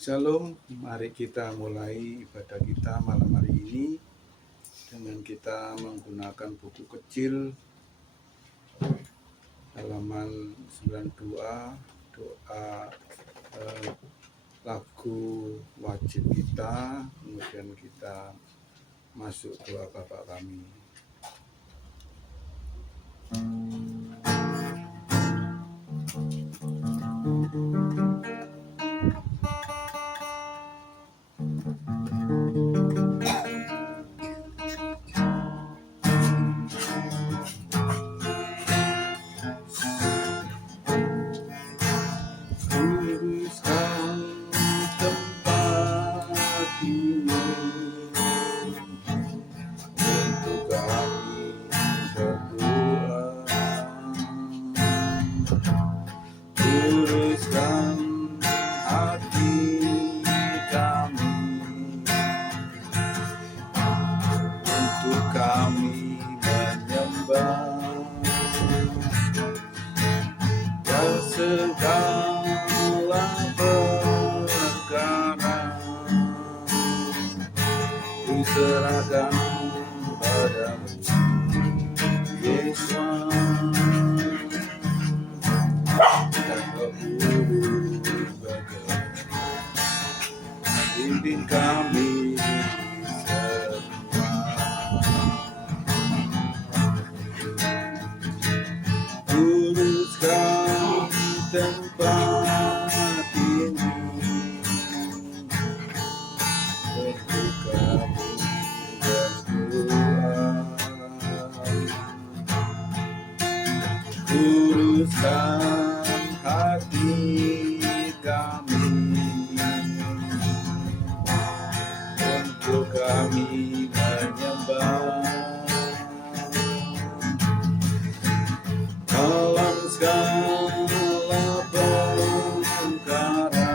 Shalom, mari kita mulai ibadah kita malam hari ini dengan kita menggunakan buku kecil halaman 92, doa lagu wajib kita, kemudian kita masuk doa Bapa kami. Segala perkara kuserahkan padamu, Yesus, dan Roh Kudus bergerak, bimbing kami semua. Luruskan tempat ini untuk kami berdoa. Luruskan hati kami untuk kami menyembah. Dalam segala perkara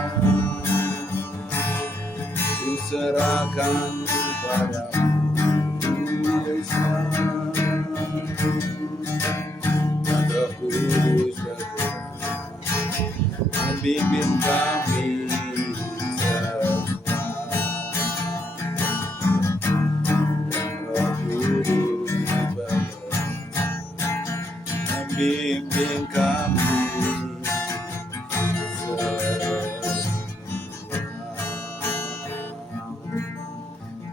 ku serahkan padamu, Yesus, dan Roh Kudus bergerak, membimbing kami semua. Dan Roh Kudus bergerak, membimbing kami semua.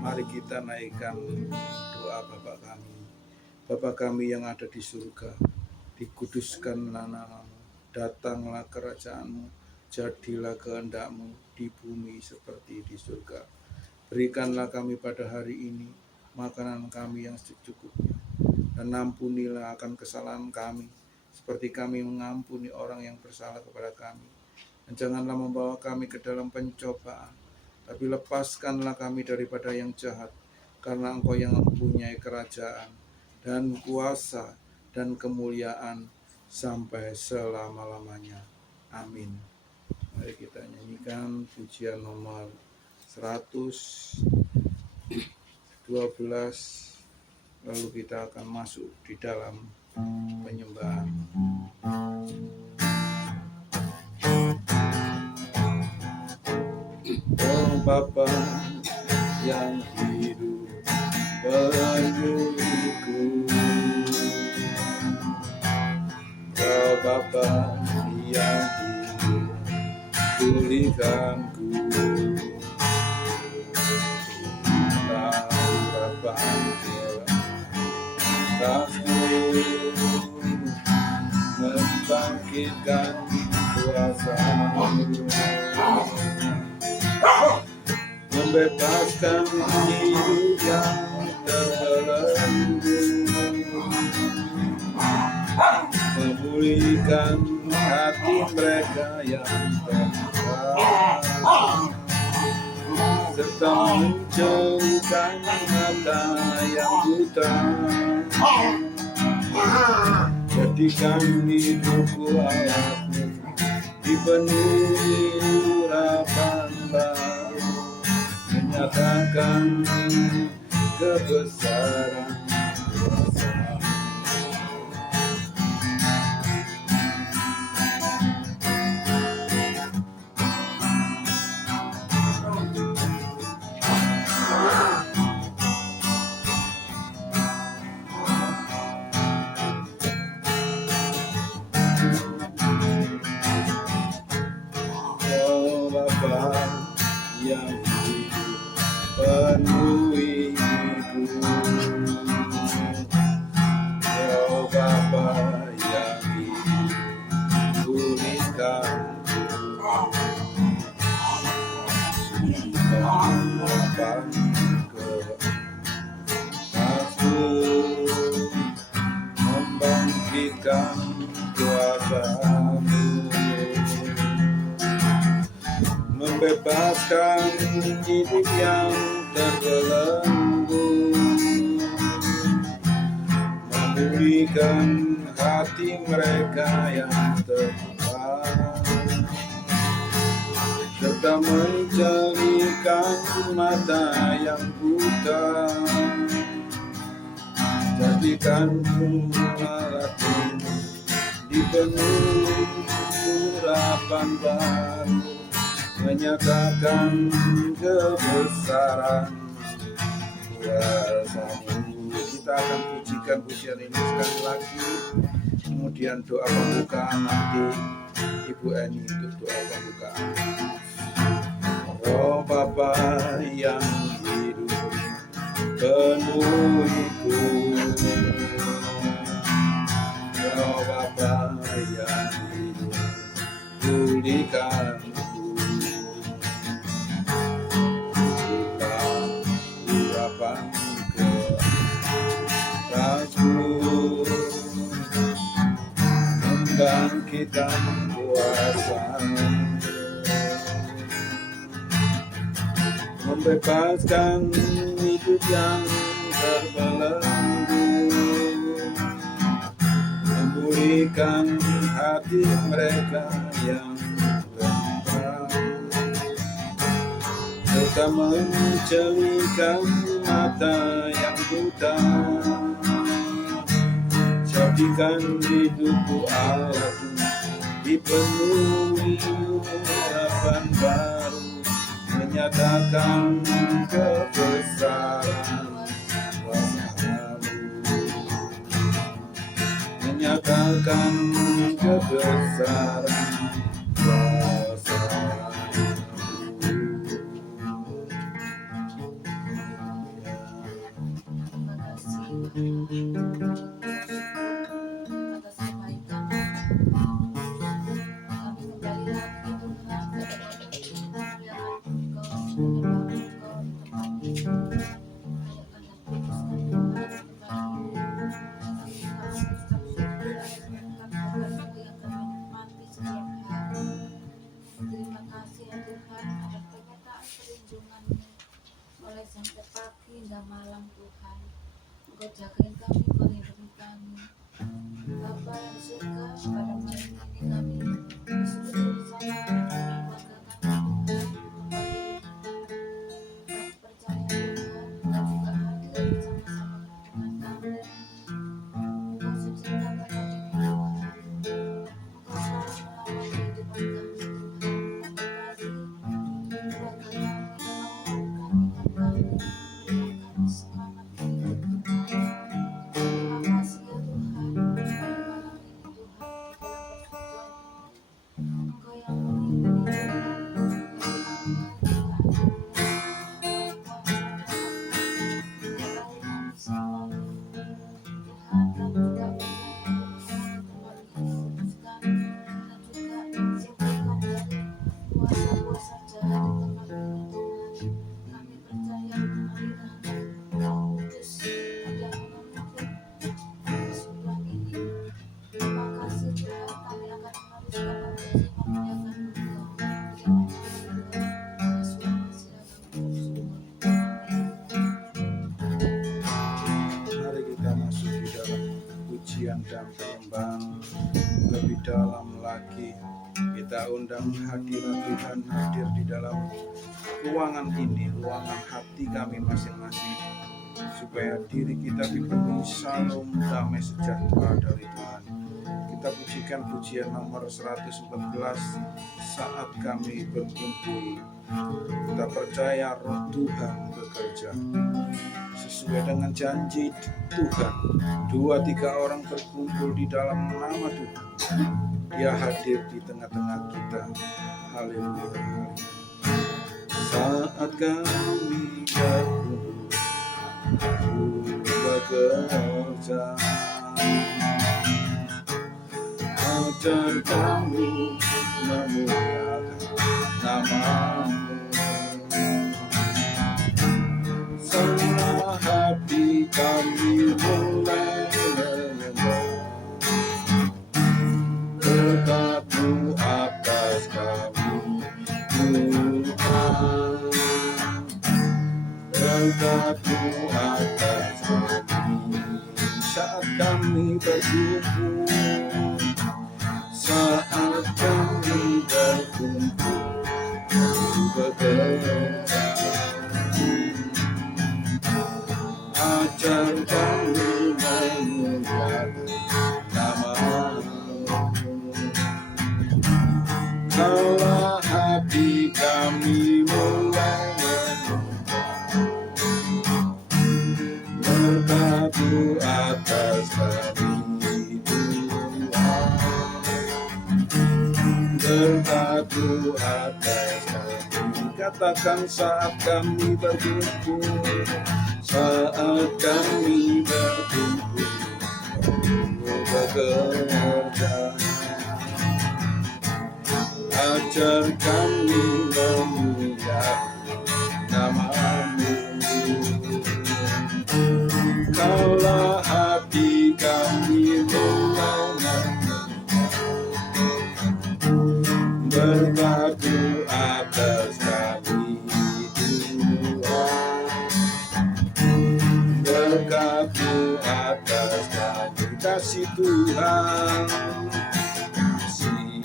Mari kita naikkan doa Bapa kami. Bapa kami yang ada di surga, dikuduskanlah namamu, datanglah kerajaanmu, jadilah kehendak-mu di bumi seperti di surga. Berikanlah kami pada hari ini makanan kami yang secukupnya, dan ampunilah akan kesalahan kami, seperti kami mengampuni orang yang bersalah kepada kami. Dan janganlah membawa kami ke dalam pencobaan, tapi lepaskanlah kami daripada yang jahat, karena Engkau yang mempunyai kerajaan, dan kuasa, dan kemuliaan, sampai selama-lamanya. Amin. Mari kita nyanyikan pujian nomor 112. Lalu kita akan masuk di dalam penyembahan. Oh Bapa yang hidup penuhku, oh Bapa yang hidup pulihkanku, tahu harapan membangkitkan kuasa-Mu, membebaskan hidup yang terbelenggu, memulihkan hati mereka yang terluka, serta menjauhkan mata yang buta. Jadikan hidupku Allah-Mu dipenuhi urapan baru, menyatakan kebesaran kuasa-Mu. baru, membebaskan hidup yang terbelenggu, memulihkan hati mereka yang terluka, serta menjadikan mata yang buta, jadikan hati dipenuhi urapan baru, menyatakan kebesaran kuasa-Mu. Kita akan pujikan pujian ini sekali lagi, kemudian doa pembukaan nanti Ibu Eni untuk doa pembukaan. Roh Bapa yang hidup penuhiku, Roh Bapa yang hidup pulihkanku, kita urapan kerasku, membangkitkan kuasa, membebaskan hidup yang terbelenggu, memulihkan hati mereka yang rendah, serta menjelikan mata yang buta, jadikan hidupku Allahku dipenuhi urapan baru, menyatakan kebesaran kuasa-Mu, menyatakan kebesaran kuasa-Mu. atas kebaikan kami kembali lagi Tuhan kemuliaan Engkau menyembah Engkau di tempat ini, rayakan dan kuduskan Tuhan kembali kami mengucap syukur atas berkat kabar-Mu yang kami nikmati setiap hari. Terima kasih ya Tuhan atas penyertaan perlindungan-Mu mulai sampai pagi hingga malam Tuhan. Engkau jagain kami, Engkau lindungi kami. Bapa yang surga, pada malam ini kami bersekutu bersama keluarga kami Tuhan, kembali percaya Tuhan, Engkau juga hadir bersama-sama dengan kami. Engkau sejalan kami Tuhan, Engkau selalu melawat kehidupan kami Tuhan. Memberkati keluarga kami, menguatkan iman kami, memberikan kami semangat hidup Tuhan. Terima kasih ya Tuhan, pada malam ini Tuhan, di dalam persekutuan ini, Engkau yang memimpin hidup kami, dari awal hingga akhir, perempuan sampai anak, menyertai kami semuanya. Tuhan, kami juga berdoa Tuhan, tempat ini kuduskan, dan juga singkirkan dari kuasa-kuasa jahat di tempat ini Tuhan. Kami percaya kehadiran Roh Kudus yang memimpin persekutuan ini. Terima kasih Tuhan, kami akan meneruskan memuji memuliakan Engkau. Di dalam nama Yesus Kristus kami bersyukur. Amin. Mari kita masuk di dalam pujian dan penyembahan lebih dalam lagi. Kita undang hadirat Tuhan hadir di dalam ruangan ini, ruangan hati kami masing-masing, supaya diri kita dipenuhi shalom, damai sejahtera dari Tuhan. Kita pujikan pujian nomor 114, saat kami berkumpul. Kita percaya Roh Tuhan bekerja sesuai dengan janji Tuhan. 2-3 orang berkumpul di dalam nama Tuhan, Dia hadir di tengah-tengah kita. Haleluya. Saat kami berkumpul, bekerja, ajar kami memuliakan nama-Mu. Semua hati kami mulai menyembah, berkat-Mu atas kami, Tuhan. Berkat-Mu atas kami saat kami berkumpul, saat kami berkumpul bekerja. Ajar kami memuliakan nama-Mu. Kaulah hati kami mulai berkat-Mu atas kami, Tuhan. Berkat-Mu atas kami. Katakan saat kami berkumpul, saat kami berkumpul bekerja. Ajar kami memuliakan nama-Mu. Kaulah hati kami mulai berkat-Mu atas kami, Tuhan. Berkat-Mu atas kami, kasih Tuhan, kasih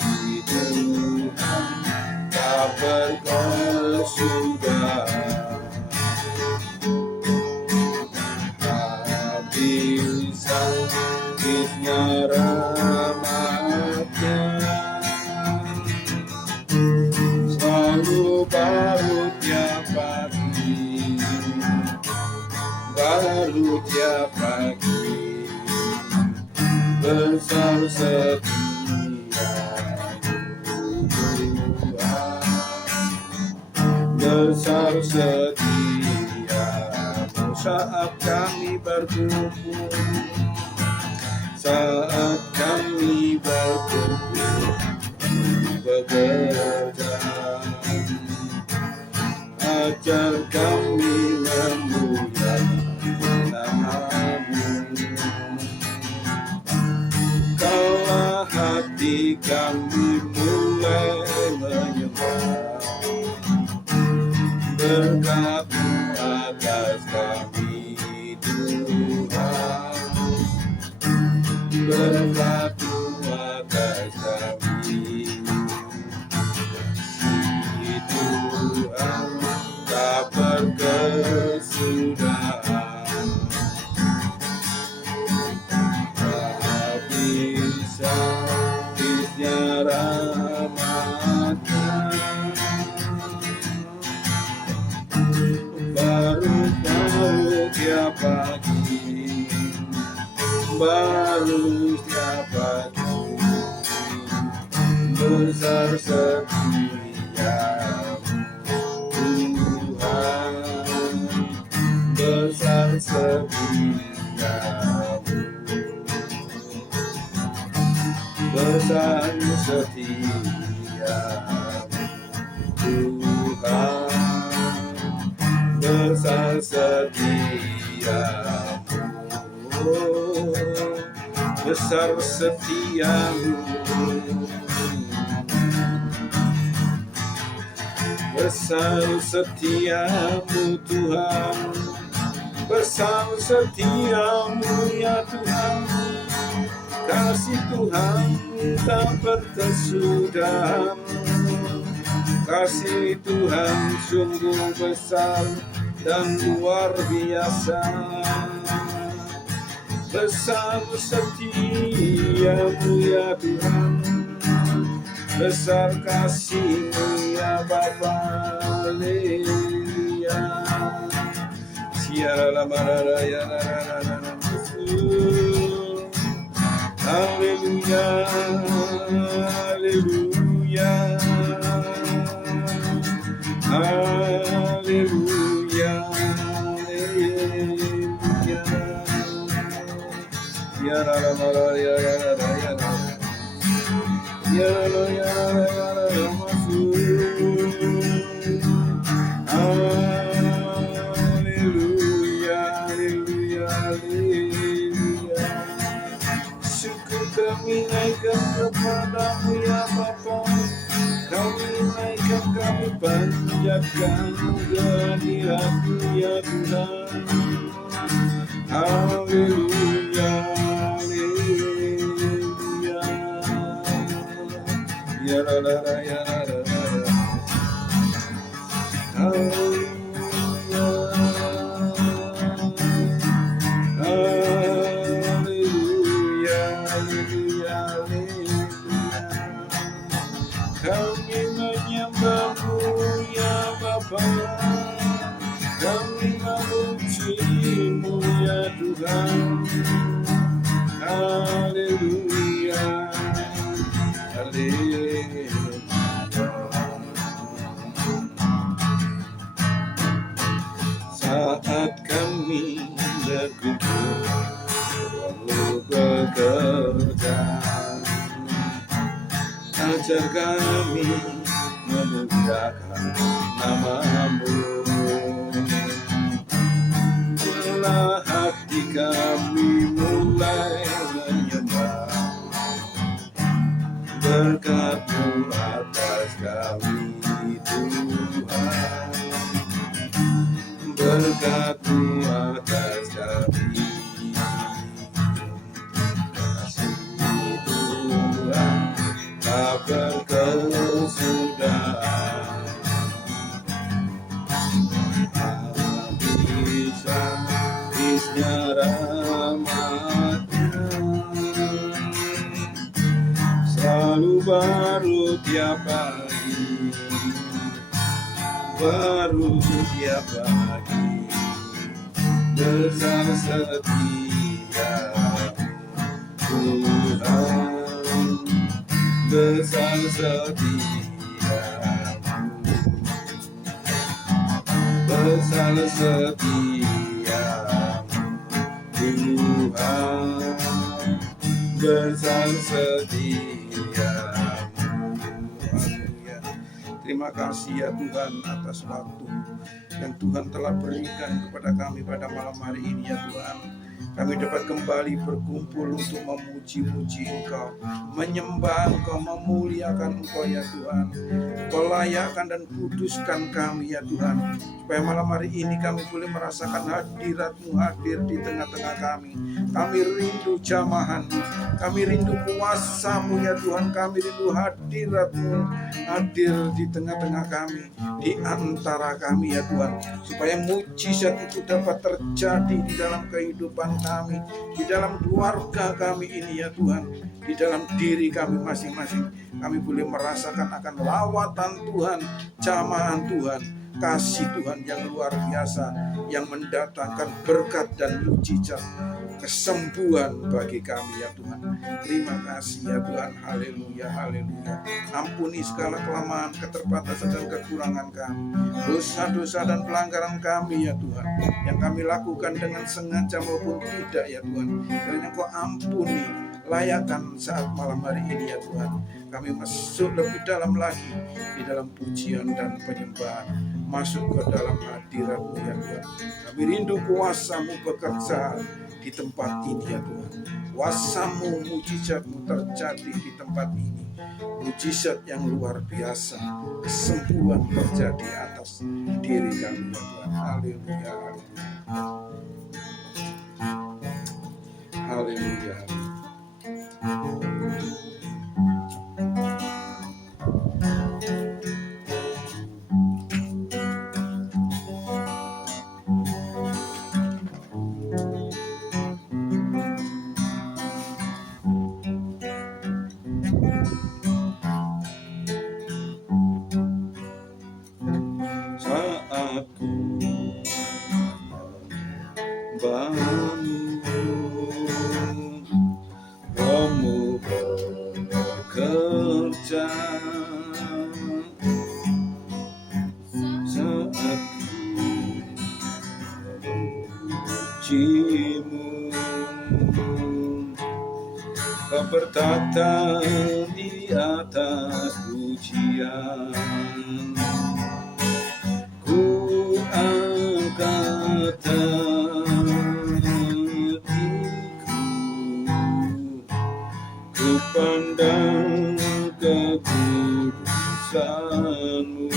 Tuhan, tak berkesudahan. Bisa bisnya rahmat-Nya selalu baru tiap pagi, baru tiap pagi. Besar setia Tuhan, besar setia saat kami berkumpul, saat kami berkumpul bekerja. Ajar kami memuliakan nama-Mu. Kaulah hati kami mulai menyembah. Berkat-Mu atas kami, Tuhan. Berkat-Mu atas kami, kasih Tuhan tak berkesudahan. Tak bisa bisnya rahmat-Nya baru tiap pagi, baru tiap pagi. Besar setia-Mu Tuhan, besar setia-Mu, besar setia-Mu Tuhan, besar setia-Mu, besar setia-Mu, besar setia-Mu Tuhan, besar setia-Mu ya Tuhan. Kasih Tuhan tak berkesudahan, kasih Tuhan sungguh besar dan luar biasa. Besar setia-Mu ya Tuhan, besar kasih-Mu ya Bapa. Haleluya. Siara marara ya rara. Haleluya. Haleluya. Haleluya. Haleluya. Ya rara marara ya rara ya rara. Ya rara ya rara ya rara masuk. Haleluya, haleluya, haleluya. Syukur kami naikkan naikkan kepadamu ya Bapa. Kami naikkan, kami panjatkan kehadirat-Mu ya Tuhan. Haleluya, haleluya. Ya la la la, ya la la la. Haleluya, haleluya, haleluya, haleluya. Kami menyembah-Mu ya Bapa. Kami memuji-Mu ya Tuhan. Haleluya, haleluya. Saat kami berkumpul bekerja, ajar kami memuliakan nama-Mu. Bila hati kami mulai menyembah, berkat-Mu atas kami Tuhan. Berkat-Mu atas kami. Kasih Tuhan tak berkesudahan. Habisnya rahmat-Nya, selalu baru tiap pagi, baru tiap pagi. Besar setia Tuhan, besar setia, besar setia Tuhan, besar setia. Haleluya. Terima kasih ya Tuhan atas waktu yang Tuhan telah berikan kepada kami pada malam hari ini ya Tuhan. Kami dapat kembali berkumpul untuk memuji-muji Engkau, menyembah Engkau, memuliakan Engkau ya Tuhan. Engkau layakkan dan kuduskan kami ya Tuhan, supaya malam hari ini kami boleh merasakan hadirat-Mu hadir di tengah-tengah kami. Kami rindu jamahan-Mu, kami rindu kuasa-Mu ya Tuhan. Kami rindu hadirat-Mu hadir di tengah-tengah kami, di antara kami ya Tuhan, supaya mujizat itu dapat terjadi di dalam kehidupan kami, di dalam keluarga kami ini ya Tuhan, di dalam diri kami masing-masing. Kami boleh merasakan akan lawatan Tuhan, jamahan Tuhan, kasih Tuhan yang luar biasa, yang mendatangkan berkat dan mujizat, kesembuhan bagi kami ya Tuhan. Terima kasih ya Tuhan. Haleluya, haleluya. Ampuni segala kelemahan, keterbatasan dan kekurangan kami, dosa-dosa dan pelanggaran kami ya Tuhan, yang kami lakukan dengan sengaja maupun tidak ya Tuhan. Kiranya Engkau ampuni, layakkan saat malam hari ini ya Tuhan. Kami masuk lebih dalam lagi di dalam pujian dan penyembahan, masuk ke dalam hadirat-Mu ya Tuhan. Kami rindu kuasa-Mu bekerja di tempat ini ya Tuhan. Kuasa-Mu, mujizat-Mu terjadi di tempat ini. Mujizat yang luar biasa, kesembuhan terjadi atas diri kami ya Tuhan. Haleluya, haleluya. Haleluya. Saat ku bangun, Rohmu bekerja. Saat ku memuji-Mu, Kau bertata di atas pujian. Ku angkat hatiku, ku pandang kekudusan-Mu.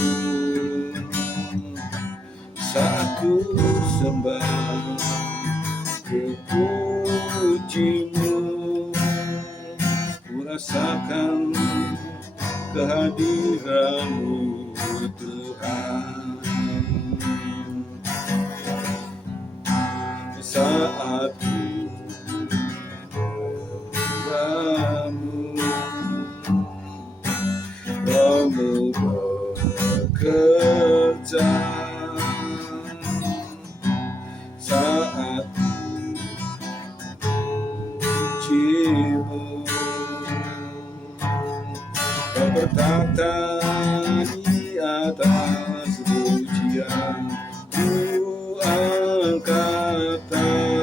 Saat ku sembah, ku puji-Mu, ku rasakan kehadiran-Mu Tuhan. Saat ku menyembah-Mu, Roh-Mu bekerja. Saat ku puji-Mu, Kau bertata di atas pujian. Ku angkat hatiku,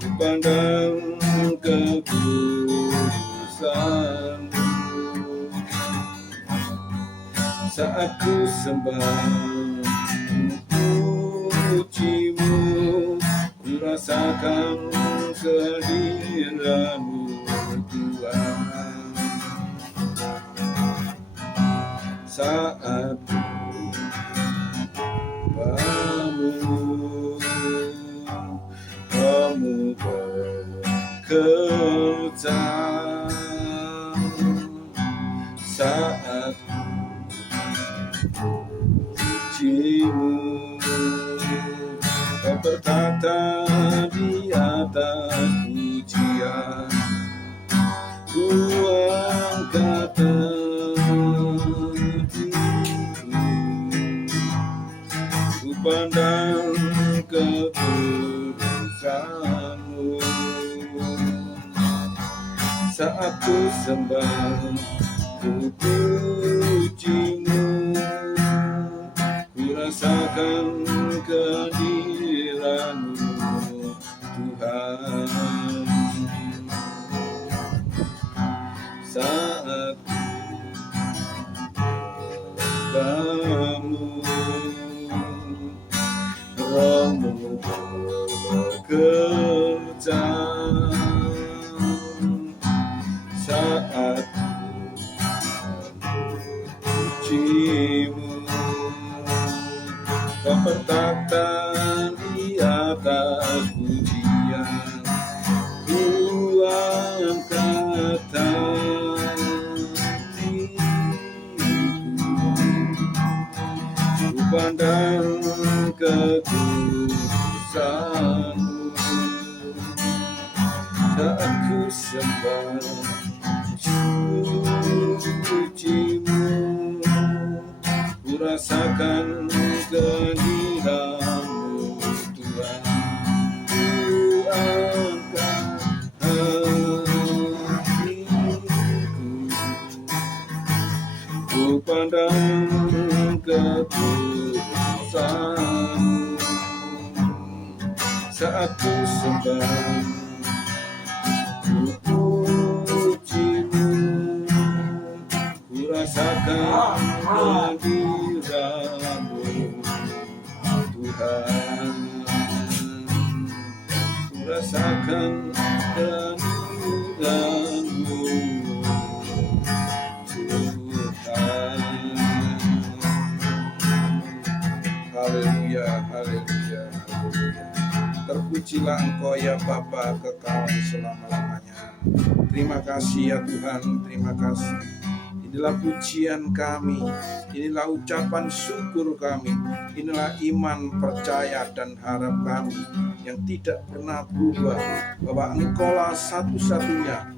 ku pandang kekudusan-Mu. Saat ku sembah, ku puji-Mu, ku rasakan kehadiran-Mu Tuhan. Saat ku menyembah-Mu, Roh-Mu bekerja. Saat puji-Mu, Kau bertata di atas pujian. Ku angkat hatiku, ku pandang kekudusan-Mu. Saat ku sembah, ku puji-Mu, ku rasakan kehadiran-Mu Tuhan. Saat ku menyembah-Mu, Roh-Mu bekerja. Saat puji-Mu, Kau bertata di atas pujian. Ku angkat hatiku, ku pandang kekudusan-Mu. Saat ku sembah, puji-Mu, ku rasakan kehadiran-Mu Tuhan. Ku angkat hatiku, ku pandang kekudusan-Mu. Saat ku sembah, ku puji-Mu, ku rasakan kehadiran-Mu Tuhan. Ku rasakan kehadiran-Mu Tuhan. Haleluya, haleluya, haleluya. Terpujilah Engkau ya Bapa kekal selama-lamanya. Terima kasih ya Tuhan, terima kasih. Inilah pujian kami, inilah ucapan syukur kami, inilah iman, percaya dan harap kami yang tidak pernah berubah, bahwa Engkaulah satu-satunya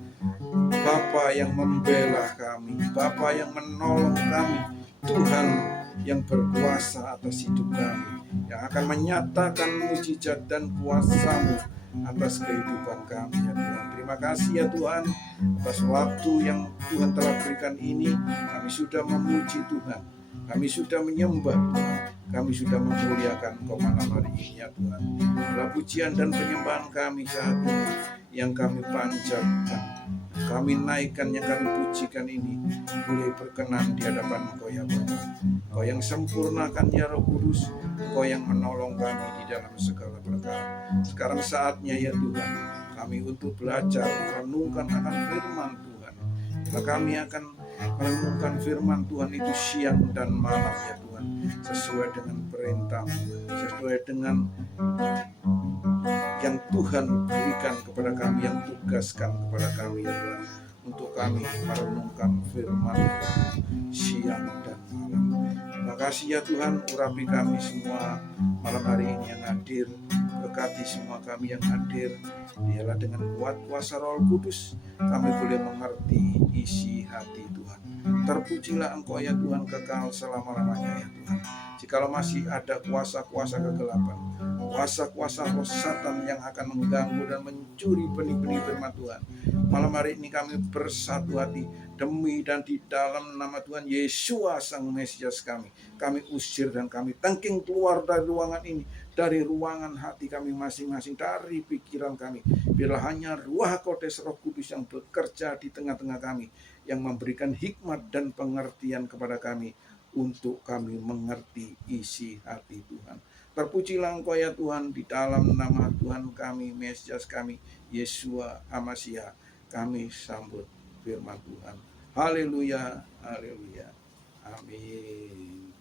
Bapa yang membela kami, Bapa yang menolong kami, Tuhan yang berkuasa atas hidup kami, yang akan menyatakan mujizat dan kuasa-Mu atas kehidupan kami ya Tuhan. Terima kasih ya Tuhan atas waktu yang Tuhan telah berikan ini. Kami sudah memuji Tuhan, kami sudah menyembah Tuhan, kami sudah memuliakan Engkau malam hari ini ya Tuhan. Adalah pujian dan penyembahan kami saat ini yang kami panjatkan, kami naikkan, yang kami pujikan ini boleh berkenan di hadapan Engkau ya Bapa. Engkau yang sempurnakan ya Roh Kudus, Engkau yang menolong kami di dalam segala perkara. Sekarang saatnya ya Tuhan, kami untuk belajar merenungkan akan firman Tuhan. Bila kami akan merenungkan firman Tuhan itu siang dan malam ya Tuhan, sesuai dengan perintah-Mu, sesuai dengan yang Tuhan berikan kepada kami, yang tugaskan kepada kami ya Tuhan, untuk kami merenungkan firman siang dan malam. Terima kasih ya Tuhan, urapi kami semua malam hari ini yang hadir, berkati semua kami yang hadir. Biarlah dengan kuat kuasa Roh Kudus kami boleh mengerti isi hati Tuhan. Terpujilah Engkau ya Tuhan kekal selama-lamanya ya Tuhan. Jikalau masih ada kuasa-kuasa kegelapan, kuasa-kuasa roh Satan yang akan mengganggu dan mencuri benih-benih firman Tuhan, malam hari ini kami bersatu hati demi dan di dalam nama Tuhan Yesus Sang Mesias kami usir dan kami tangking keluar dari ruangan ini, dari ruangan hati kami masing-masing, dari pikiran kami. Biarlah hanya Ruah Kodes Roh Kudus yang bekerja di tengah-tengah kami, yang memberikan hikmat dan pengertian kepada kami untuk kami mengerti isi hati Tuhan. Terpujilah Engkau ya Tuhan, di dalam nama Tuhan kami, Mesias kami, Yeshua HaMashiach, kami sambut firman Tuhan. Haleluya, haleluya, amin.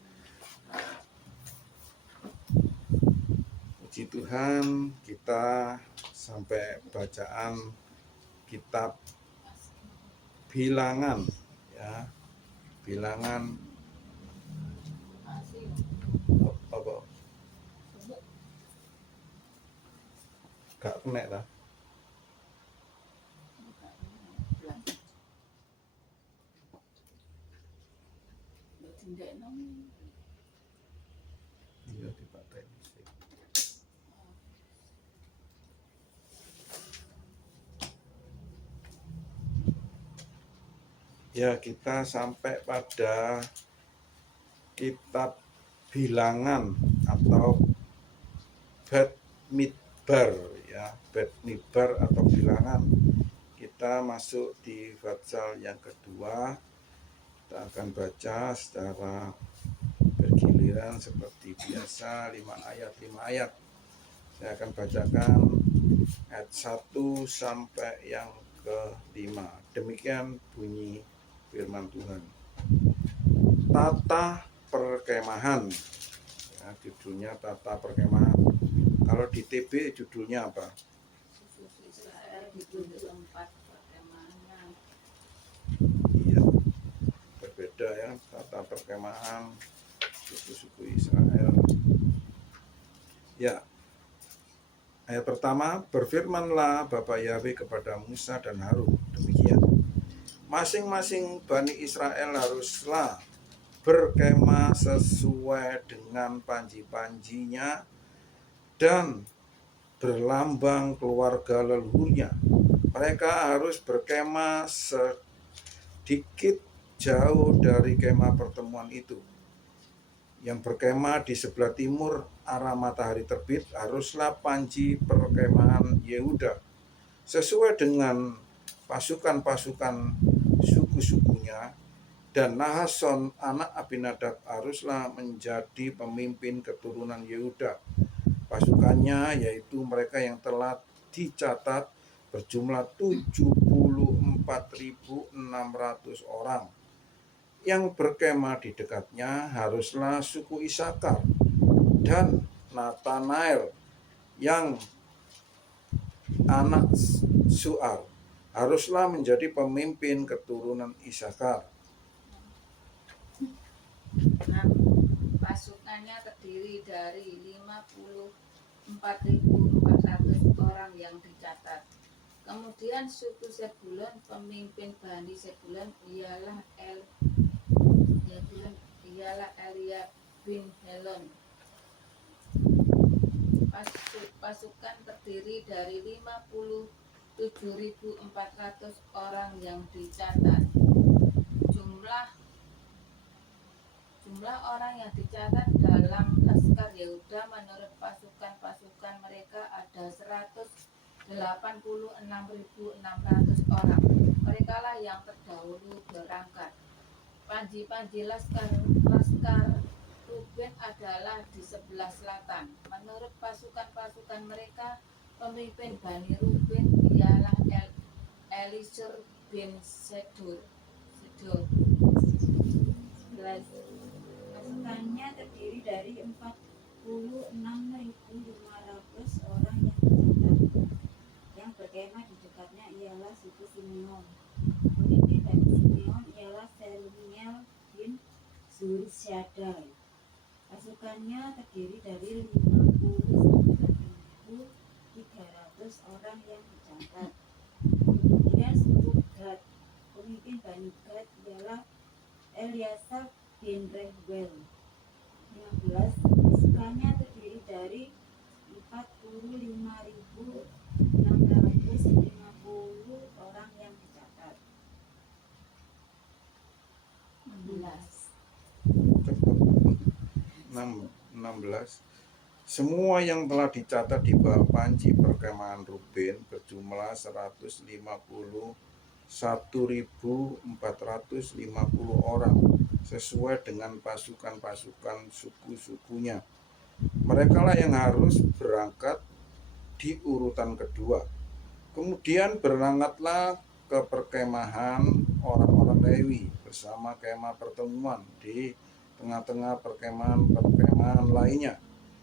Puji Tuhan, kita sampai bacaan kitab Bilangan ya. Bilangan apa? Gak kena lah. Iya dipakai. Ya, kita sampai pada kitab Bilangan atau Bad Midbar ya, Bad Midbar atau Bilangan. Kita masuk di pasal yang kedua. Kita akan baca secara bergiliran seperti biasa, 5 ayat. Saya akan bacakan ayat 1 sampai yang ke-5. Demikian bunyi firman Tuhan. Tata perkemahan. Ya, judulnya tata perkemahan. Kalau di TB judulnya apa? Iya, berbeda ya, tata perkemahan suku-suku Israel. Ya, ayat pertama, berfirmanlah Bapa Yahweh kepada Musa dan Harun, demikian. Masing-masing Bani Israel haruslah berkemah sesuai dengan panji-panjinya dan berlambang keluarga leluhurnya. Mereka harus berkemah sedikit jauh dari kemah pertemuan itu. Yang berkemah di sebelah timur arah matahari terbit haruslah panji perkemahan Yehuda, sesuai dengan pasukan-pasukan suku-sukunya, dan Nahason anak Abinadab haruslah menjadi pemimpin keturunan Yehuda. Pasukannya yaitu mereka yang telah dicatat berjumlah 74.600 orang. Yang berkemah di dekatnya haruslah suku Isakar, dan Natanael yang anak Suar haruslah menjadi pemimpin keturunan Isakar. Pasukannya terdiri dari 54.400 orang yang dicatat. Kemudian suku Sebulon, pemimpin Bani Sebulon ialah Elia bin Helon. Pasukan terdiri dari 57.400 orang yang dicatat. Jumlah orang yang dicatat dalam Laskar Yehuda menurut pasukan-pasukan mereka ada 186.600 orang. Merekalah yang terdahulu berangkat. Panji-panji Laskar Ruben adalah di sebelah selatan. Menurut pasukan-pasukan mereka, Pemimpin Bani Ruben ialah Elisur bin Sedur. 11. Pasukannya terdiri dari 46.500 orang yang tercatat. Yang berkemah di dekatnya ialah suku Simeon. Pemimpin dari Simeon ialah Selumiel bin Zursyadai. Pasukannya terdiri dari 59.300 orang yang tercatat. Kemudian suku Gad. Pemimpin Bani Gad ialah Eliasaf bin Reuel. 15. Pasukannya terdiri dari 45.650 orang yang dicatat. 16. Cepat. 16. Semua yang telah dicatat di bawah panji perkemahan Ruben berjumlah 151.450 orang sesuai dengan pasukan-pasukan suku-sukunya. Mereka lah yang harus berangkat di urutan kedua. Kemudian berangkatlah ke perkemahan orang-orang Lewi bersama kemah pertemuan di tengah-tengah perkemahan lainnya.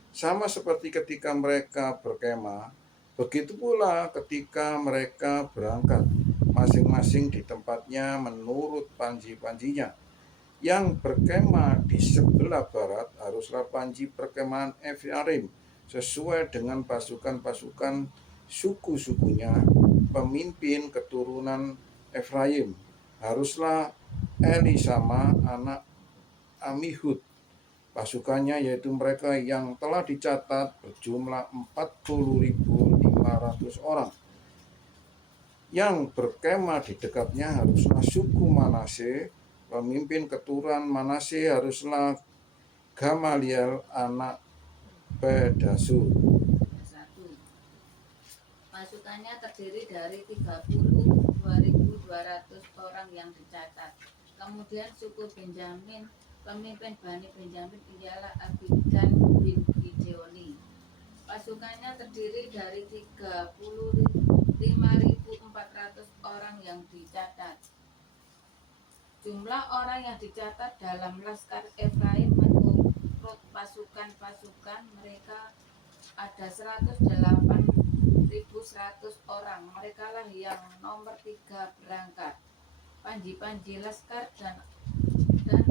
Sama seperti ketika mereka berkemah, begitu pula ketika mereka berangkat, masing-masing di tempatnya menurut panji-panjinya. Yang berkemah di sebelah barat haruslah panji perkemahan Efraim, sesuai dengan pasukan-pasukan suku-sukunya. Pemimpin keturunan Efraim haruslah Elisama anak Amihud. Pasukannya yaitu mereka yang telah dicatat berjumlah 40.500 orang. Yang berkemah di dekatnya haruslah suku Manase. Pemimpin keturunan Manase haruslah Gamaliel anak Pedasur. 1. Pasukannya terdiri dari 32.200 orang yang dicatat. Kemudian suku Benjamin, pemimpin Bani Benjamin ialah Abidan bin Gideoni. Pasukannya terdiri dari 35.400 orang yang dicatat. Jumlah orang yang dicatat dalam laskar Efraim menurut pasukan-pasukan mereka ada 108.100 orang. Mereka lah yang nomor 3 berangkat. Panji-panji laskar dan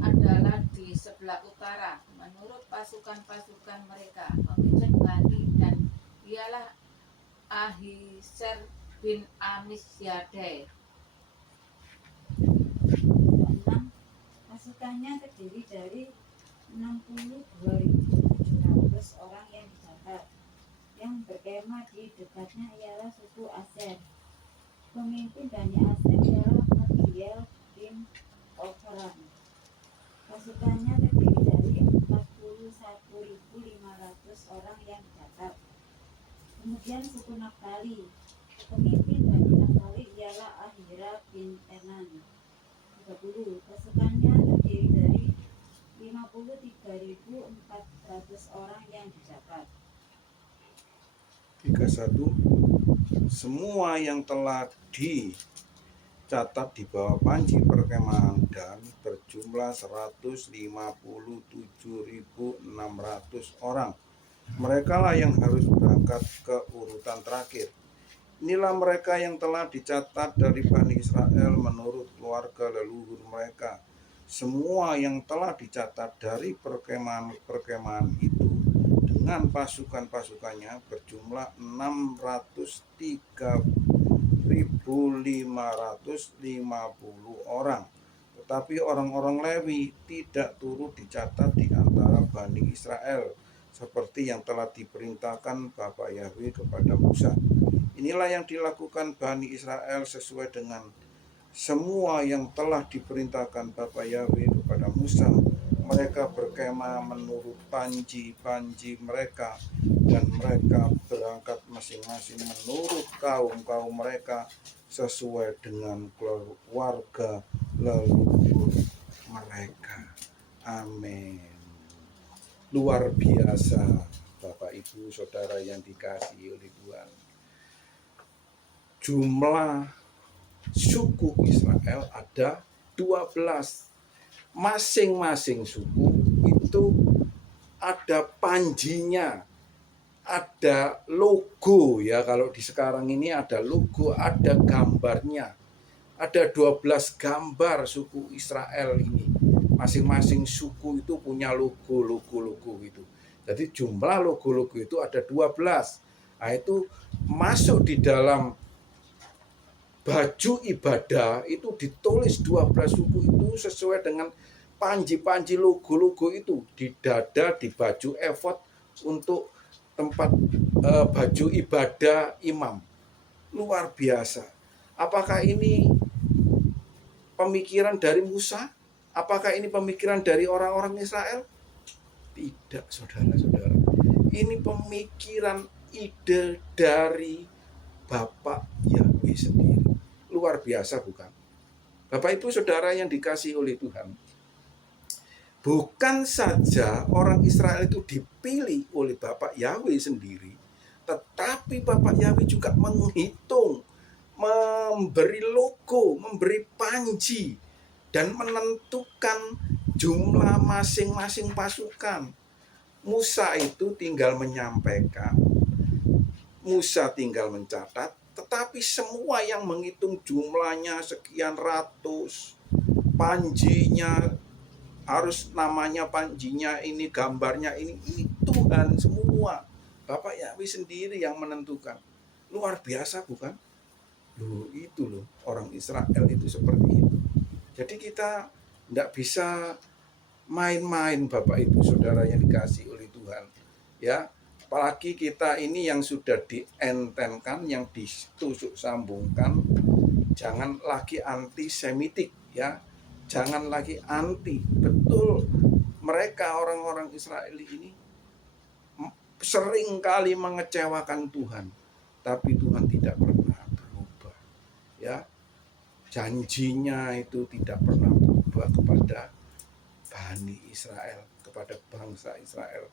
adalah di sebelah utara menurut pasukan-pasukan mereka. Pemimpin Bani dan ialah Ahiser bin Amisyadai. 6. Pasukannya terdiri dari 62.700 orang yang dicatat. Yang berkemah di dekatnya ialah suku Aser. Pemimpin Bani Aser ialah Pagiel bin Ofran. Pasukannya terdiri dari 41.500 orang yang dicatat. Kemudian suku Naftali. Pemimpin Bani Naftali ialah Ahira bin Enan. 30. Pasukannya terdiri dari 53.400 orang yang dicatat. 31. Semua yang telah dicatat di bawah panji perkemahan Dan berjumlah 157.600 orang. Mereka lah yang harus berangkat ke urutan terakhir. Inilah mereka yang telah dicatat dari Bani Israel menurut keluarga leluhur mereka. Semua yang telah dicatat dari perkemahan itu dengan pasukan-pasukannya berjumlah 603.550 orang. Tetapi orang-orang Lewi tidak turut dicatat di antara Bani Israel, seperti yang telah diperintahkan Bapa Yahweh kepada Musa. Inilah yang dilakukan Bani Israel sesuai dengan semua yang telah diperintahkan Bapa Yahweh kepada Musa. Mereka berkemah menurut panji-panji mereka, dan mereka berangkat masing-masing menurut kaum-kaum mereka sesuai dengan keluarga leluhur mereka. Amin. Luar biasa, Bapak Ibu Saudara yang dikasihi oleh Tuhan. jumlah suku Israel ada 12. Masing-masing suku itu ada panjinya, ada logo ya, kalau di sekarang ini ada logo, ada gambarnya. Ada 12 gambar suku Israel ini. Masing-masing suku itu punya logo itu. Jadi jumlah logo itu ada 12. Nah, itu masuk di dalam baju ibadah itu ditulis 12 suku itu sesuai dengan panji-panji logo itu di dada, di baju efod untuk tempat baju ibadah imam. Luar biasa. Apakah ini pemikiran dari Musa? Apakah ini pemikiran dari orang-orang Israel? Tidak, saudara-saudara. Ini pemikiran ide dari Bapak Yahweh sendiri. Luar biasa, bukan? Bapak Ibu Saudara yang dikasihi oleh Tuhan. Bukan saja orang Israel itu dipilih oleh Bapak Yahweh sendiri, tetapi Bapak Yahweh juga menghitung, memberi logo, memberi panji, dan menentukan jumlah masing-masing pasukan. Musa itu tinggal menyampaikan, Musa tinggal mencatat, tetapi semua yang menghitung jumlahnya sekian ratus, panjinya harus namanya panjinya ini, gambarnya ini Tuhan semua. Bapak Yahweh sendiri yang menentukan. Luar biasa, bukan? Itu loh, orang Israel itu seperti itu. Jadi kita tidak bisa main-main, Bapak Ibu Saudara yang dikasihi oleh Tuhan. Ya, apalagi kita ini yang sudah dientenkan, yang ditusuk sambungkan, jangan lagi antisemitik ya. Jangan lagi anti. Betul, mereka orang-orang Israel ini sering kali mengecewakan Tuhan, tapi Tuhan tidak pernah berubah. Ya, janjinya itu tidak pernah berubah kepada Bani Israel, kepada bangsa Israel.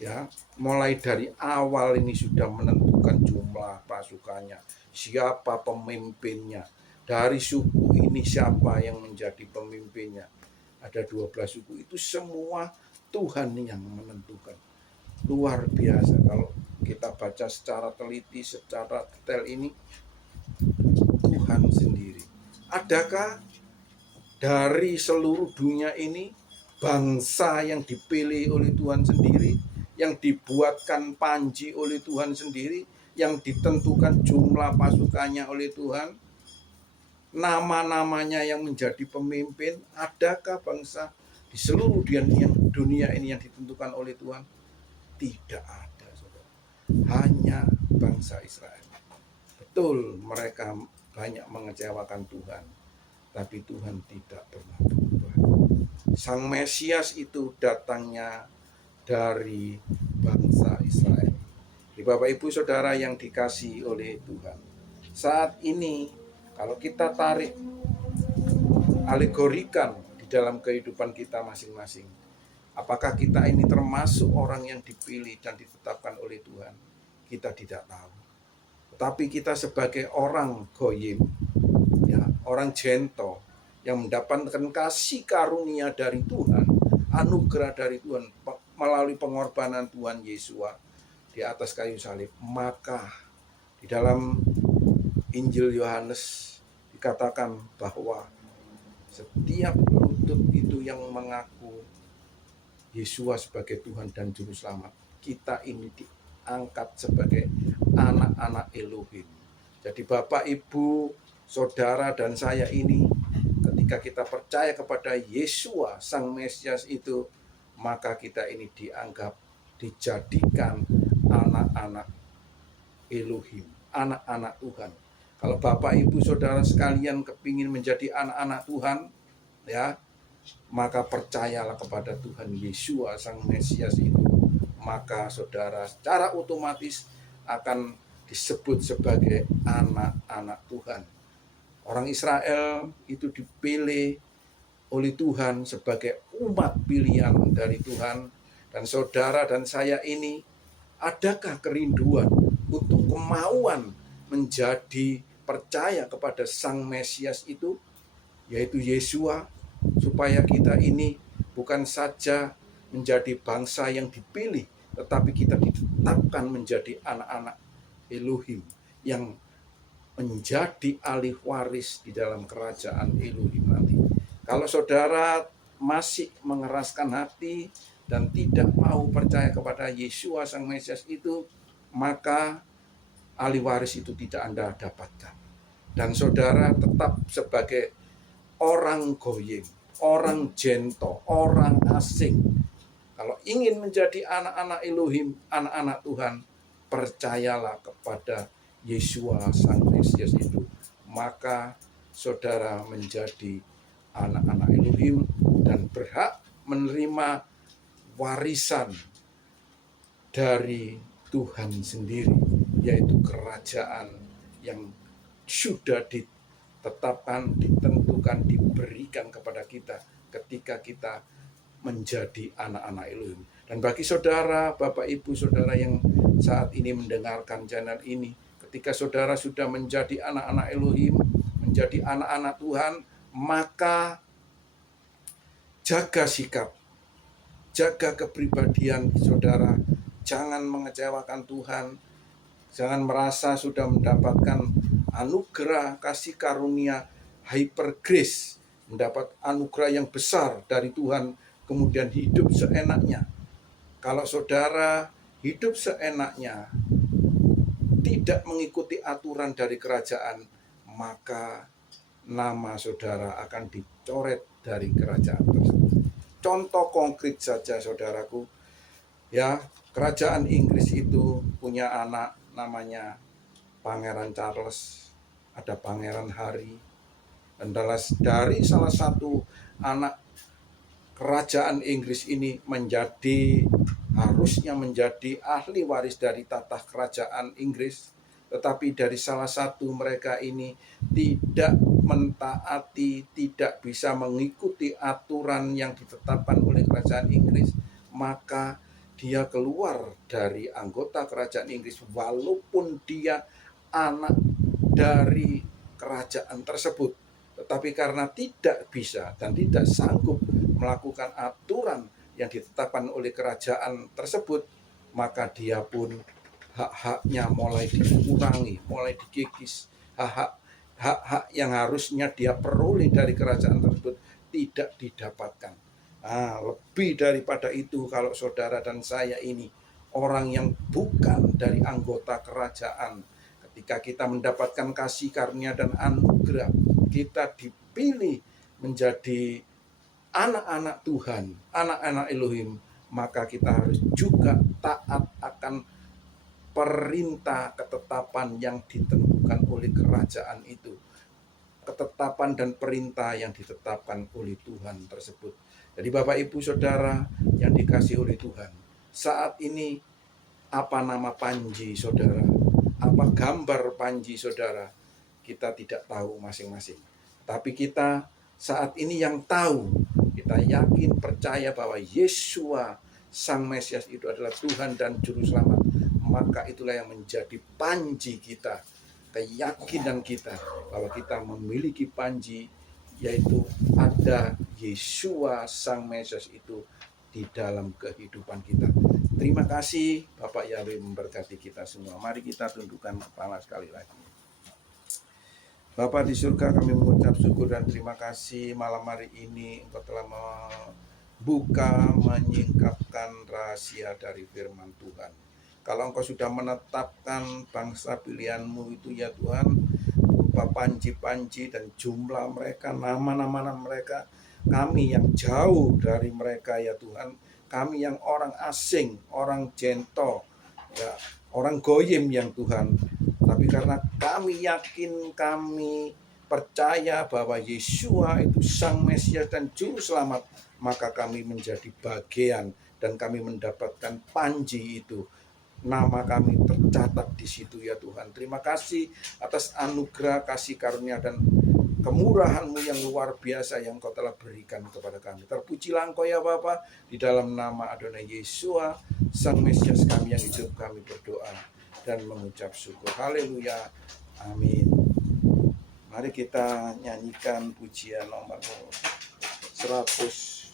Ya, mulai dari awal ini sudah menentukan jumlah pasukannya, siapa pemimpinnya, dari suku ini siapa yang menjadi pemimpinnya. Ada 12 suku, itu semua Tuhan yang menentukan. Luar biasa kalau kita baca secara teliti, secara detail ini, Tuhan sendiri. Adakah dari seluruh dunia ini bangsa yang dipilih oleh Tuhan sendiri, yang dibuatkan panji oleh Tuhan sendiri, yang ditentukan jumlah pasukannya oleh Tuhan, nama-namanya yang menjadi pemimpin? Adakah bangsa di seluruh dunia ini yang ditentukan oleh Tuhan? Tidak ada, saudara. Hanya bangsa Israel. Betul, mereka banyak mengecewakan Tuhan, tapi Tuhan tidak pernah berubah. Sang Mesias itu datangnya dari bangsa Israel. Di Bapak Ibu Saudara yang dikasihi oleh Tuhan, saat ini kalau kita tarik alegorikan di dalam kehidupan kita masing-masing, apakah kita ini termasuk orang yang dipilih dan ditetapkan oleh Tuhan? Kita tidak tahu. Tetapi kita sebagai orang goyim, ya, orang jento yang mendapatkan kasih karunia dari Tuhan, anugerah dari Tuhan melalui pengorbanan Tuhan Yesus di atas kayu salib, maka di dalam Injil Yohanes dikatakan bahwa setiap lutut itu yang mengaku Yesus sebagai Tuhan dan Juru Selamat, kita ini diangkat sebagai anak-anak Elohim. Jadi Bapak, Ibu, Saudara, dan saya ini, ketika kita percaya kepada Yesus Sang Mesias itu, maka kita ini dianggap, dijadikan anak-anak Elohim, anak-anak Tuhan. Kalau Bapak, Ibu, Saudara sekalian kepingin menjadi anak-anak Tuhan, ya, maka percayalah kepada Tuhan Yesus Sang Mesias itu. Maka saudara secara otomatis akan disebut sebagai anak-anak Tuhan. Orang Israel itu dipilih oleh Tuhan sebagai umat pilihan dari Tuhan. Dan saudara dan saya ini, adakah kerinduan untuk kemauan menjadi percaya kepada Sang Mesias itu, yaitu Yesua, supaya kita ini bukan saja menjadi bangsa yang dipilih, tetapi kita ditetapkan menjadi anak-anak Elohim yang menjadi ahli waris di dalam kerajaan Elohim nanti. Kalau saudara masih mengeraskan hati dan tidak mau percaya kepada Yesua Sang Mesias itu, maka ahli waris itu tidak Anda dapatkan. Dan saudara tetap sebagai orang goyim, orang jento, orang asing. Kalau ingin menjadi anak-anak Elohim, anak-anak Tuhan, percayalah kepada Yesua Sang Mesias itu. Maka saudara menjadi anak-anak Elohim dan berhak menerima warisan dari Tuhan sendiri, yaitu kerajaan yang sudah ditetapkan, ditentukan, diberikan kepada kita ketika kita menjadi anak-anak Elohim. Dan bagi saudara, Bapak Ibu, saudara yang saat ini mendengarkan channel ini, ketika saudara sudah menjadi anak-anak Elohim, menjadi anak-anak Tuhan, maka jaga sikap, jaga kepribadian saudara. Jangan mengecewakan Tuhan. Jangan merasa sudah mendapatkan anugerah kasih karunia hyper grace, mendapat anugerah yang besar dari Tuhan, kemudian hidup seenaknya. Kalau saudara hidup seenaknya, tidak mengikuti aturan dari kerajaan, maka nama saudara akan dicoret dari kerajaan tersebut. Contoh konkret saja saudaraku, ya, kerajaan Inggris itu punya anak namanya Pangeran Charles, ada Pangeran Harry, dan dari salah satu anak kerajaan Inggris ini harusnya menjadi ahli waris dari tata kerajaan Inggris, tetapi dari salah satu mereka ini tidak mentaati, tidak bisa mengikuti aturan yang ditetapkan oleh kerajaan Inggris, maka dia keluar dari anggota kerajaan Inggris walaupun dia anak dari kerajaan tersebut. Tetapi karena tidak bisa dan tidak sanggup melakukan aturan yang ditetapkan oleh kerajaan tersebut, maka dia pun hak-haknya mulai dikurangi, mulai dikikis. Hak-hak yang harusnya dia peroleh dari kerajaan tersebut tidak didapatkan. Lebih daripada itu, kalau saudara dan saya ini orang yang bukan dari anggota kerajaan, ketika kita mendapatkan kasih karunia dan anugerah, kita dipilih menjadi anak-anak Tuhan, anak-anak Elohim, maka kita harus juga taat akan perintah ketetapan yang ditentukan oleh kerajaan itu, ketetapan dan perintah yang ditetapkan oleh Tuhan tersebut. Jadi Bapak Ibu Saudara yang dikasihi oleh Tuhan, saat ini apa nama panji saudara, apa gambar panji saudara, kita tidak tahu masing-masing. Tapi kita saat ini yang tahu, kita yakin percaya bahwa Yesua Sang Mesias itu adalah Tuhan dan Juru Selamat, maka itulah yang menjadi panji kita, keyakinan kita bahwa kita memiliki panji, yaitu ada Yesua Sang Mesias itu di dalam kehidupan kita. Terima kasih, Bapak Yahweh memberkati kita semua. Mari kita tundukkan kepala sekali lagi. Bapa di surga, kami mengucap syukur dan terima kasih malam hari ini Engkau telah membuka, menyingkapkan rahasia dari firman Tuhan. Kalau Engkau sudah menetapkan bangsa pilihan-Mu itu ya Tuhan, berupa panji-panji dan jumlah mereka, nama-nama mereka, kami yang jauh dari mereka ya Tuhan, kami yang orang asing, orang jento, ya, orang goyim yang Tuhan. Tapi karena kami yakin, kami percaya bahwa Yesua itu Sang Mesias dan Juru Selamat, maka kami menjadi bagian dan kami mendapatkan panji itu. Nama kami tercatat di situ ya Tuhan. Terima kasih atas anugerah, kasih karunia dan kemurahan-Mu yang luar biasa yang Kau telah berikan kepada kami. Terpujilah Engkau ya Bapa, di dalam nama Adonai Yesua Sang Mesias kami yang hidup, kami berdoa dan mengucap syukur. Haleluya. Amin. Mari kita nyanyikan pujian nomor 100.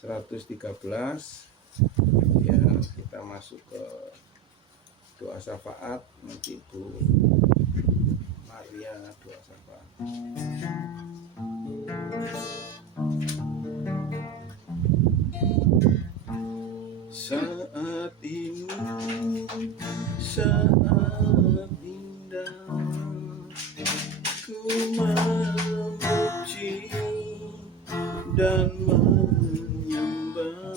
113 ya, kita masuk ke doa syafaat. Nanti Ibu Maria doa syafaat. Saat ini saat indah, ku memuji dan menyembah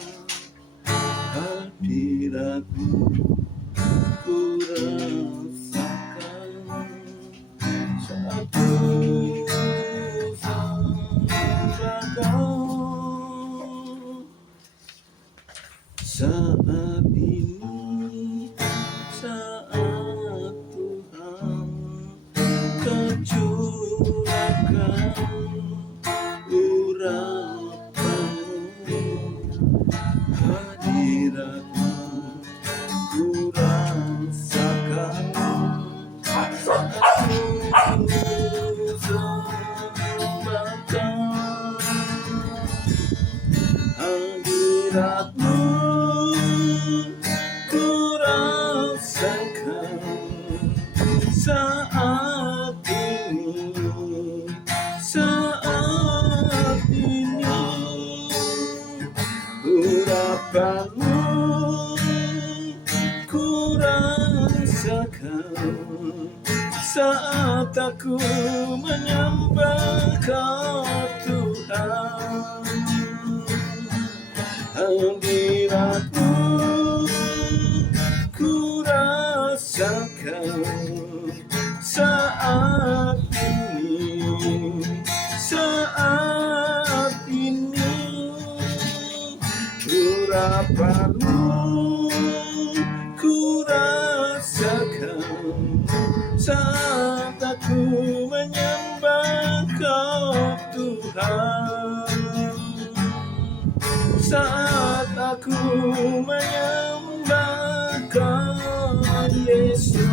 hadirat-Mu. Ku rasakan saat ku sembah Kau. Saat ini saat Tuhan kecurahkan urapan-Mu, hadirat-Mu ku rasakan saat ku sembah Kau. Hadirat-Mu ku rasakan saat ini, saat ini. Urapan-Mu ku rasakan saat aku menyembah Kau Tuhan. Hadirat-Mu ku rasakan saat ini, saat ini. Urapan-Mu ku rasakan saat aku menyembah Kau Tuhan. Saat aku menyembah Kau Yesus.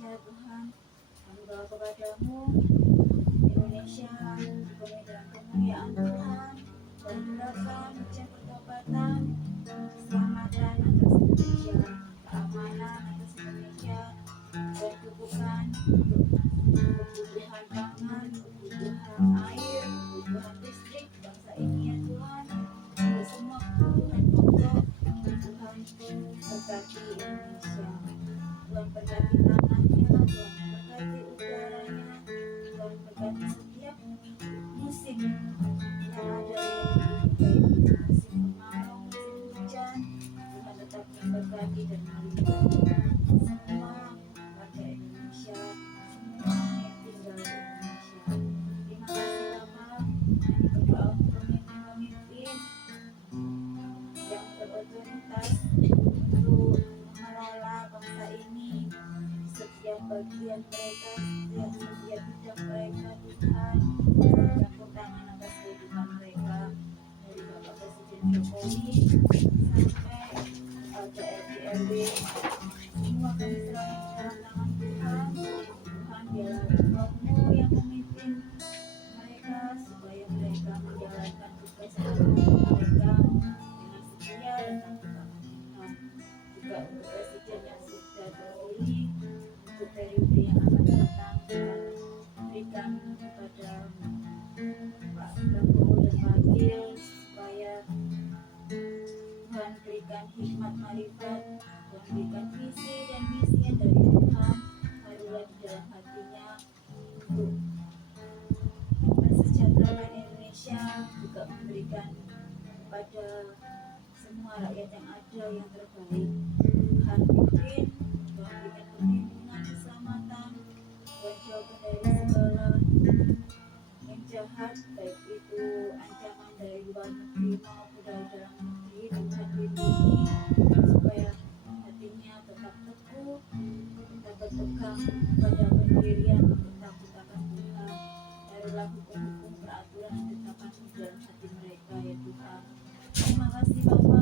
Tuhan, kami bawa kepadamu Indonesia, kemuliaan kemuliaan Tuhan, dan doakan ujian pertobatan, keselamatan atas Indonesia, keamanan atas Indonesia, dan dukungan untuk kebutuhan pangan, kebutuhan air, kebutuhan listrik bangsa ini ya Tuhan, untuk semua kebutuhan pokok Tuhan berkati Indonesia. Tuhan berkati tanahnya, Tuhan berkati udaranya, Tuhan berkati setiap musim yang ada di musim kemarau, musim hujan. Tuhan tetap memberkati dan melindungi semua warga Indonesia, semua yang tinggal di Indonesia. Terima kasih Bapa, kami berdoa untuk pemimpin-pemimpin yang berotoritas untuk mengelola bangsa ini, setiap bagian mereka, setiap bidang mereka, Tuhan, campur tangan atas kehidupan mereka, dari Bapak Presiden Jokowi sampai RT RW, semua kami serahkan dalam tangan Tuhan. Tuhan biarlah Engkau yang memimpin mereka supaya mereka menjalankan tugas mereka dengan setia dan tanpa kemungkinan. Juga untuk presiden yang sudah terpilih untuk periode yang akan datang, Tuhan dari Tuhan, taruhlah di dalam hatinya untuk mensejahterakan Indonesia, juga memberikan kepada semua rakyat yang ada yang terbaik. Tuhan pimpin, Tuhan berikan perlindungan, keselamatan, Tuhan jauhkan dari segala yang jahat, baik itu ancaman dari luar negeri maupun dari dalam negeri. Tuhan lindungi supaya hatinya tetap teguh, tetap berpegang pada pendirian untuk takut akan Tuhan. Taruhlah hukum-hukum, peraturan, dan ketetapan di dalam hati mereka, ya Tuhan. Terima kasih Bapa.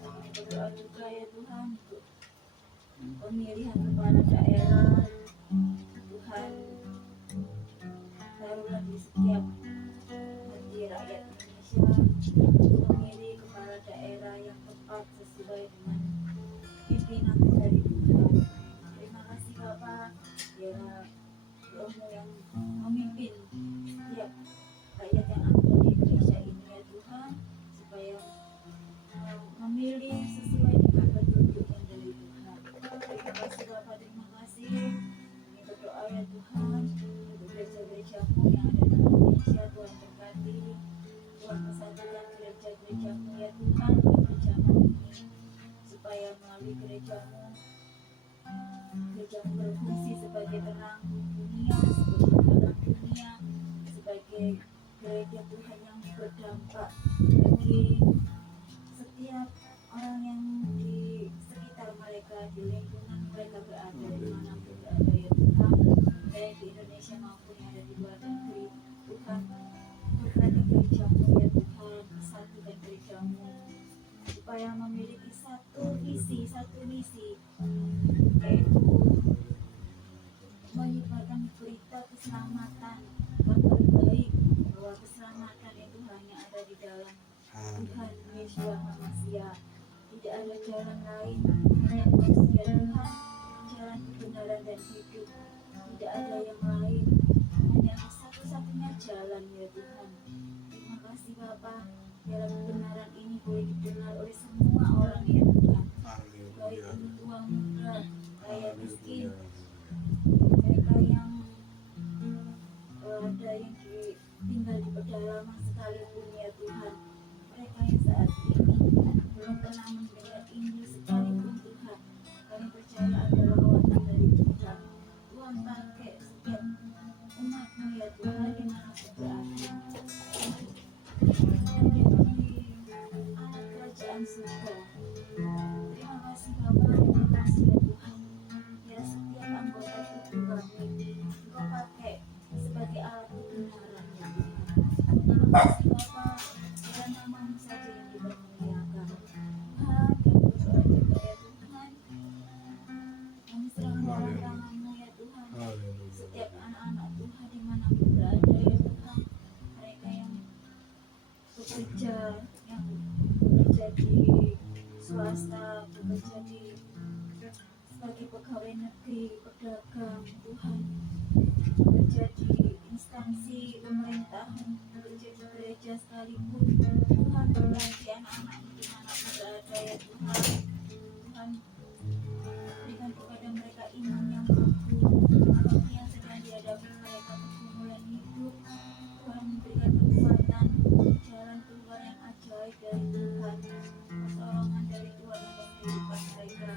Kami berdoa juga ya Tuhan untuk pemilihan kepala daerah. Tuhan, taruhlah di setiap hati rakyat Indonesia memilih kepala daerah yang tepat sesuai dengan pimpinan dari Tuhan. Terima kasih Bapak, biarlah Romo yang memimpin setiap rakyat yang ada di Indonesia ini ya Tuhan, supaya memilih sesuai dengan petunjuk yang dari Tuhan. Terima kasih Bapak, terima kasih. Kami berdoa ya Tuhan untuk gereja-gerejamu yang ada di Indonesia. Tuhan berkati, Tuhan persatukan gereja-gerejamu ya Tuhan, gerejamu ini, supaya melalui gerejamu berfungsi sebagai terang dunia, sebagai terang dunia, sebagai gereja Tuhan yang berdampak bagi setiap orang yang di sekitar mereka, di lingkungan mereka berada, dimanapun berada ya Tuhan, baik di Indonesia maupun yang ada di luar negeri. Tuhan berkati gerejamu ya Tuhan, satukan gerejamu supaya memiliki satu visi, satu misi, yaitu menyebarkan berita keselamatan, kabar baik bahwa keselamatan itu hanya ada di dalam Tuhan Yesus manusia. Tidak ada jalan lain, hanya manusia Tuhan, jalan kebenaran dan hidup. Tidak ada yang lain, hanya satu-satunya jalan ya Tuhan. Terima kasih Bapa, biarlah kebenaran ini boleh didengar oleh semua orang ya Tuhan, baik itu tua muda, kaya miskin, mereka yang ada yang tinggal di pedalaman sekalipun ya Tuhan, mereka yang saat ini belum pernah mendengar Injil sekalipun Tuhan, kami percaya adalah lawatan dari Tuhan. Tuhan pakai setiap umat-Mu ya Tuhan dimanapun berada menjadi anak kerajaan surga. Terima kasih Bapa, terima kasih ya Tuhan, biar setiap anggota tubuh kami Engkau pakai sebagai alat kebenaran ya Tuhan. Terima kasih Bapa, biar nama-Mu saja yang dipermuliakan. Tuhan, kami berdoa juga ya Tuhan, kami serahkan dalam tangan-Mu ya Tuhan, setiap anak-anak Tuhan dimanapun berada ya Tuhan, mereka yang bekerja, yang bekerja di swasta, bekerja di sebagai pegawai negeri, pedagang Tuhan, bekerja di instansi pemerintahan, bekerja di gereja sekalipun. Tuhan berkati anak-anak dimanapun berada ya Tuhan. Tuhan berikan kepada mereka iman yang teguh, apapun yang sedang dihadapi mereka, pergumulan hidup. Tuhan memberikan kekuatan, jalan keluar yang ajaib dari Tuhan, pertolongan dari Tuhan dalam kehidupan mereka.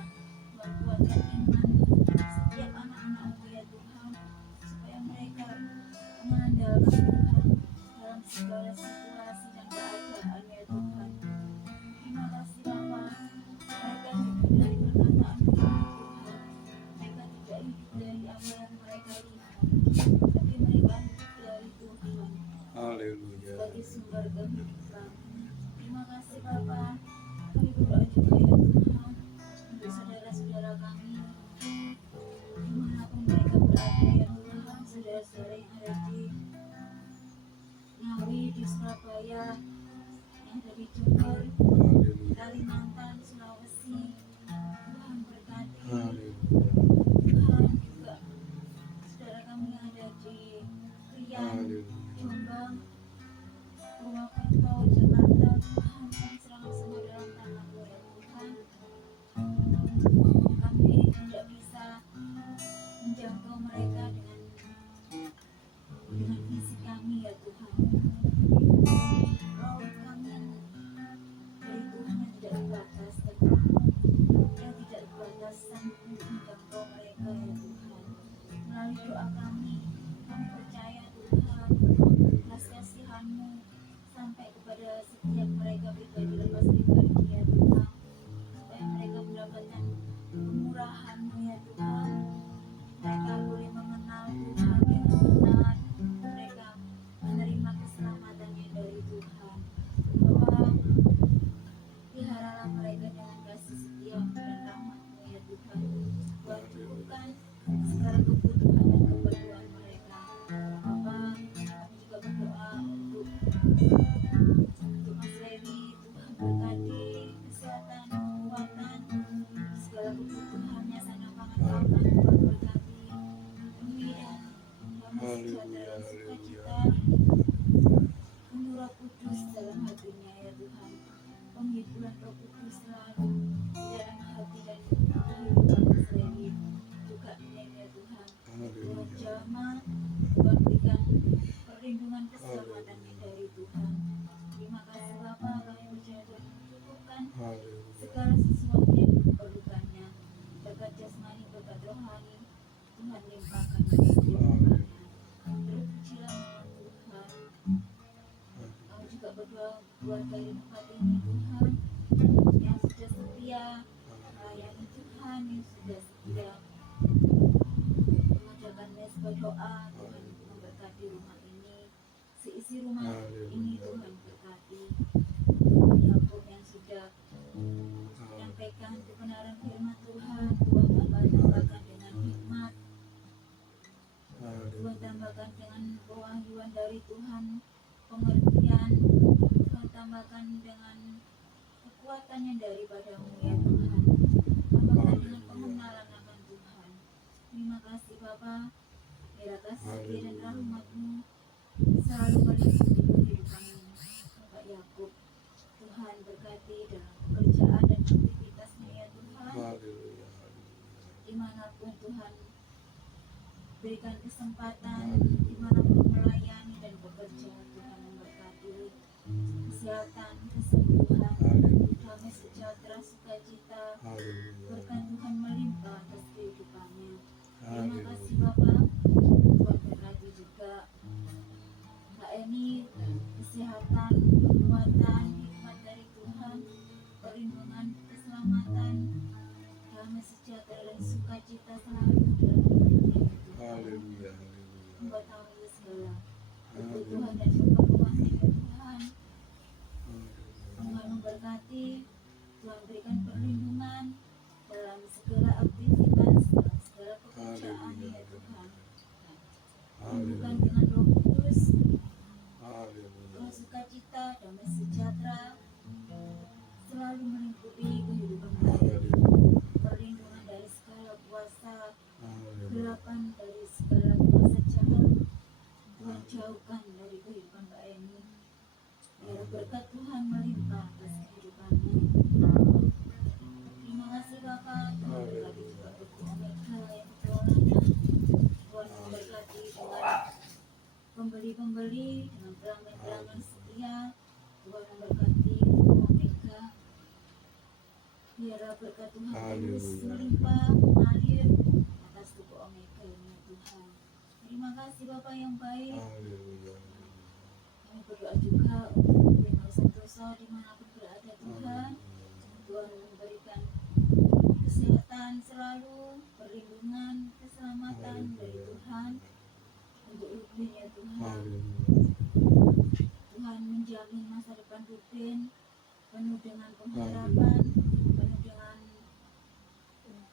Tuhan kuatkan iman setiap anak-anak-Mu ya Tuhan, supaya mereka mengandalkan Tuhan dalam segala situasi dan keadaan ya Tuhan. Terima kasih Bapa, mereka hidup dari perkataan-Mu Tuhan, mereka tidak hidup dari apa yang mereka lihat, tapi mereka hidup dari Tuhan Haleluya. sebagai sumber kehidupan. Terima kasih Bapa, kami berdoa juga ya Tuhan untuk saudara-saudara kami dimanapun mereka berada ya Tuhan, saudara-saudara yang ada di Ngawi, di Surabaya, yang ada di Jember, Haleluya. Kalimantan, Sulawesi. Tuhan berkati. Haleluya. Tuhan juga saudara kami yang ada di Riau, Haleluya. Jombang, Purwokerto, Jakarta. Tuhan, kami serahkan semua dalam tangan-Mu ya Tuhan. Kami tidak bisa dengan visi kami ya Tuhan. Roh kami dari Tuhan yang tidak terbatas dan yang tidak terbatas sanggup menjangkau mereka ya Tuhan. Melalui doa kami percaya Tuhan belas kasihan-Mu sampai kepada setiap mereka pribadi lepas pribadi ya Tuhan, supaya mereka mendapatkan kemurahan-Mu ya Tuhan. Mereka boleh mengenal Tuhan dengan benar, mereka menerima keselamatannya dari Tuhan. Bapa, peliharalah mereka dengan kasih setia-Mu dan rahmat-Mu ya Tuhan. Tuhan cukupkan segala kebutuhan dan keperluan mereka. Bapa, kami juga berdoa untuk Mas Levi. Tuhan berkati kesehatan, kekuatan, segala kebutuhannya, sana pangan papan. Tuhan berkati demi dan damai sejahtera dan sukacita penuh Roh Kudus dalam hatinya ya Tuhan. Penghiburan Roh Kudus selalu di dalam hati dan kehidupan Mas Levi juga ini ya Tuhan. Tuhan jamah, Tuhan berikan perlindungan keselamatannya dari Tuhan. Terima kasih Bapa, kami percaya Tuhan mencukupkan segala sesuatu yang diperlukannya. Berkat jasmani, berkat rohani, Tuhan limpahkan kehidupannya. Terpujilah nama Tuhan. Kami juga berdoa buat dari tempat ini Tuhan, yang sudah setia melayani Tuhan, yang sudah setia mengadakan mesbah doa. Tuhan memberkati rumah ini, seisi rumah ini Tuhan berkati. Yakub yang sudah menyampaikan kebenaran firman Tuhan, Tuhan tambahkan dengan hikmat, Tuhan tambahkan dengan kewahyuan dari Tuhan, pengertian, Tuhan tambahkan dengan kekuatan yang daripada-Mu ya Tuhan. Tambahkan dengan pengenalan akan Tuhan. Terima kasih Bapa, biar kasih setia dan rahmat-Mu selalu meliputi kehidupan Bapak Yakub. Tuhan berkati dalam pekerjaan dan aktivitasnya ya Tuhan. Dimanapun Tuhan berikan kesempatan, dimanapun melayani dan bekerja, Tuhan memberkati kesehatan, kesembuhan, damai sejahtera, sukacita, berkat Tuhan melimpah atas kehidupannya. Terima kasih Bapak. Tuhan berkati juga Mbak Eni, kesehatan, kekuatan, hikmat dari Tuhan, perlindungan, keselamatan, damai sejahtera dan sukacita selalu dalam hidupnya ya Tuhan. Engkau tahu segala kebutuhan dan keperluannya ya Tuhan. Tuhan memberkati, Tuhan berikan perlindungan dalam segala aktivitas, dalam segala pekerjaan ya Tuhan. Bukan dengan Roh Kudus, Roh sukacita, damai sejahtera selalu meliputi kehidupan mereka. Perlindungan dari segala kuasa gelapan, dari segala kuasa jahat, Tuhan jauhkan dari kehidupan Mbak Eni. Biar berkat Tuhan melimpah atas kehidupannya. Terima kasih Bapak. Tuhan berkati juga untuk Omega yang ketuanya. Tuhan memberkati dengan pembeli-pembeli, dengan pelanggan-pelanggan setia. Tuhan memberkati Omega. Biar berkat Tuhan terus melimpah mengalir atas tubuh Omega ini Tuhan. Terima kasih Bapak yang baik. Kami berdoa juga untuk Bima Santoso dimanapun berada Tuhan. Tuhan memberikan kesehatan selalu, perlindungan, keselamatan dari Tuhan untuk Rubin ya Tuhan. Tuhan menjamin masa depan Rubin penuh dengan pengharapan, penuh dengan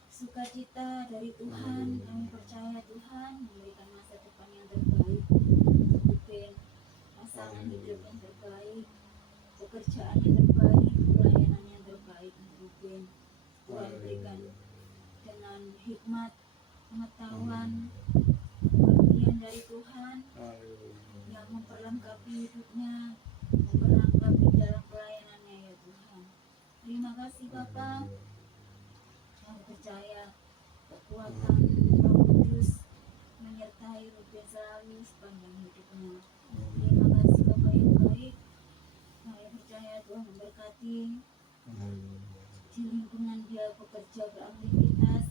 sukacita dari Tuhan. Kami percaya Tuhan memberikan masa depan yang terbaik untuk Rubin, pasangan hidup yang terbaik, pekerjaan yang terbaik, pelayanan yang terbaik untuk Rubin. Tuhan berikan dengan hikmat, pengetahuan, pengertian dari Tuhan yang memperlengkapi hidupnya, memperlengkapi dalam pelayanannya ya Tuhan. Terima kasih Bapak. Kami percaya kekuatan Roh Kudus menyertai sepanjang hidupnya. Terima kasih Bapak yang baik. Saya percaya Tuhan memberkati di lingkungan dia bekerja beraktivitas,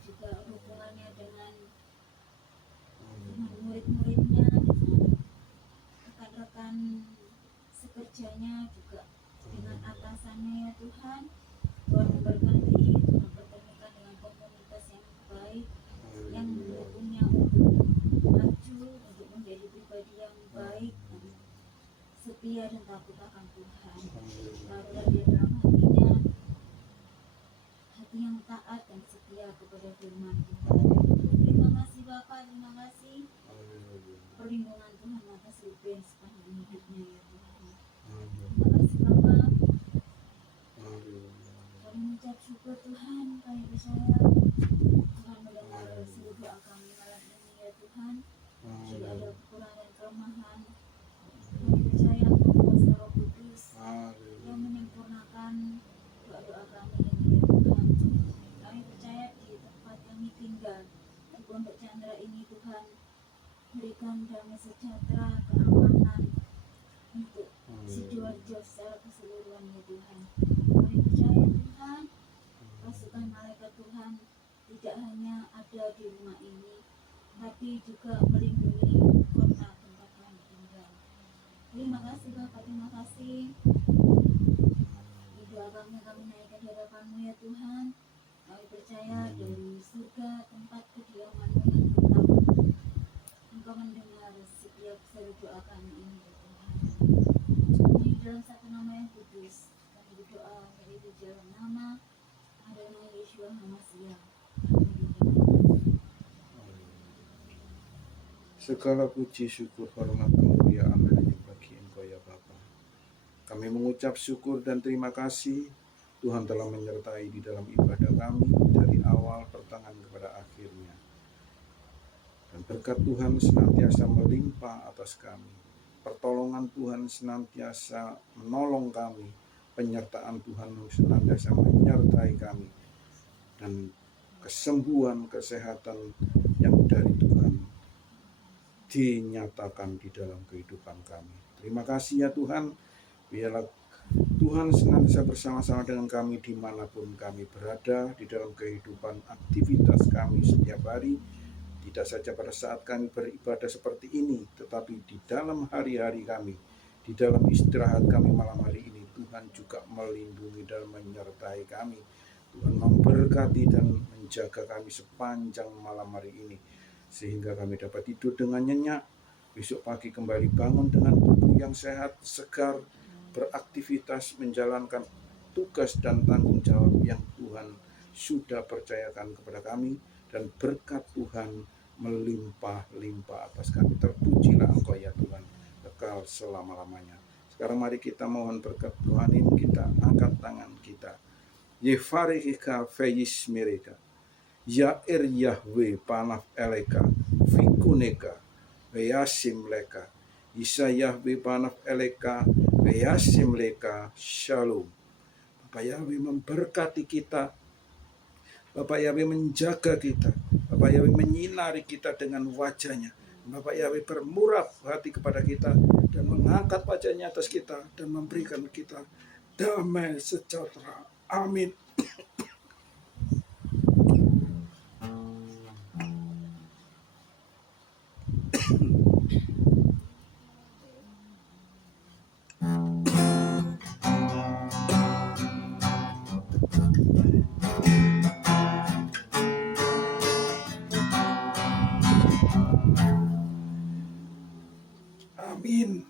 juga hubungannya dengan murid-muridnya, dengan rekan-rekan sekerjanya, juga dengan atasannya ya Tuhan. Tuhan memberkati, Tuhan pertemukan dengan komunitas yang baik, yang mendukungnya untuk maju, untuk menjadi pribadi yang baik, setia dan takut akan Tuhan. Taruhlah dia dalam hatinya hati yang taat dan setia kepada firman Tuhan. Terima kasih Bapak, terima kasih perlindungan Tuhan atas Ruben sepanjang hidupnya ya Tuhan. Terima kasih Bapak. Kami mengucap syukur Tuhan, kami percaya Tuhan mendengar seluruh doa kami malam ini ya Tuhan. Jika ada kekurangan dan kelemahan, kami percaya kuasa Roh Kudus yang menyempurnakan doa-doa kami ini ya Tuhan. Kami percaya di tempat kami tinggal di Pondok Chandra ini Tuhan, berikan damai sejahtera, keamanan untuk Sidoarjo secara keseluruhan ya Tuhan. Kami percaya Tuhan, pasukan malaikat Tuhan tidak hanya ada di rumah ini, tapi juga melindungi kota tempat kami tinggal. Terima kasih Bapak, terima kasih. Di doa kami naikkan di hadapan-Mu ya Tuhan. Kami percaya dari surga tempat kediaman-Mu yang tetap, Engkau mendengar setiap seru doa kami ini ya Tuhan. Di dalam satu nama yang kudus, kami berdoa yaitu dalam nama Adonai Yeshua HaMashiach. Segala puji, syukur, hormat, kemuliaan hanya bagi Engkau ya Bapa. Kami mengucap syukur dan terima kasih Tuhan telah menyertai di dalam ibadah kami dari awal pertengahan kepada akhirnya. Dan berkat Tuhan senantiasa melimpah atas kami. Pertolongan Tuhan senantiasa menolong kami. Penyertaan Tuhan senantiasa menyertai kami. Dan kesembuhan, kesehatan yang dari Tuhan dinyatakan di dalam kehidupan kami. Terima kasih ya Tuhan. Biarlah Tuhan senantiasa bersama-sama dengan kami dimanapun kami berada di dalam kehidupan aktivitas kami setiap hari. Tidak saja pada saat kami beribadah seperti ini, tetapi di dalam hari-hari kami, di dalam istirahat kami malam hari ini, Tuhan juga melindungi dan menyertai kami. Tuhan memberkati dan menjaga kami sepanjang malam hari ini, sehingga kami dapat tidur dengan nyenyak, besok pagi kembali bangun dengan tubuh yang sehat, segar, beraktivitas, menjalankan tugas dan tanggung jawab yang Tuhan sudah percayakan kepada kami, dan berkat Tuhan melimpah-limpah atas kami. Terpujilah Engkau ya Tuhan, kekal selama-lamanya. Sekarang mari kita mohon berkat Tuhan ini, kita angkat tangan kita. Yefarika feyis mereka. Yair Yahweh panaf eleka, fikuneka, veyasim leka. Isa Yahweh panaf eleka, veyasim leka, shalom. Bapak Yahweh memberkati kita. Bapak Yahweh menjaga kita. Bapak Yahweh menyinari kita dengan wajahnya. Bapak Yahweh bermurah hati kepada kita dan mengangkat wajahnya atas kita dan memberikan kita damai sejahtera. Amin. Amin.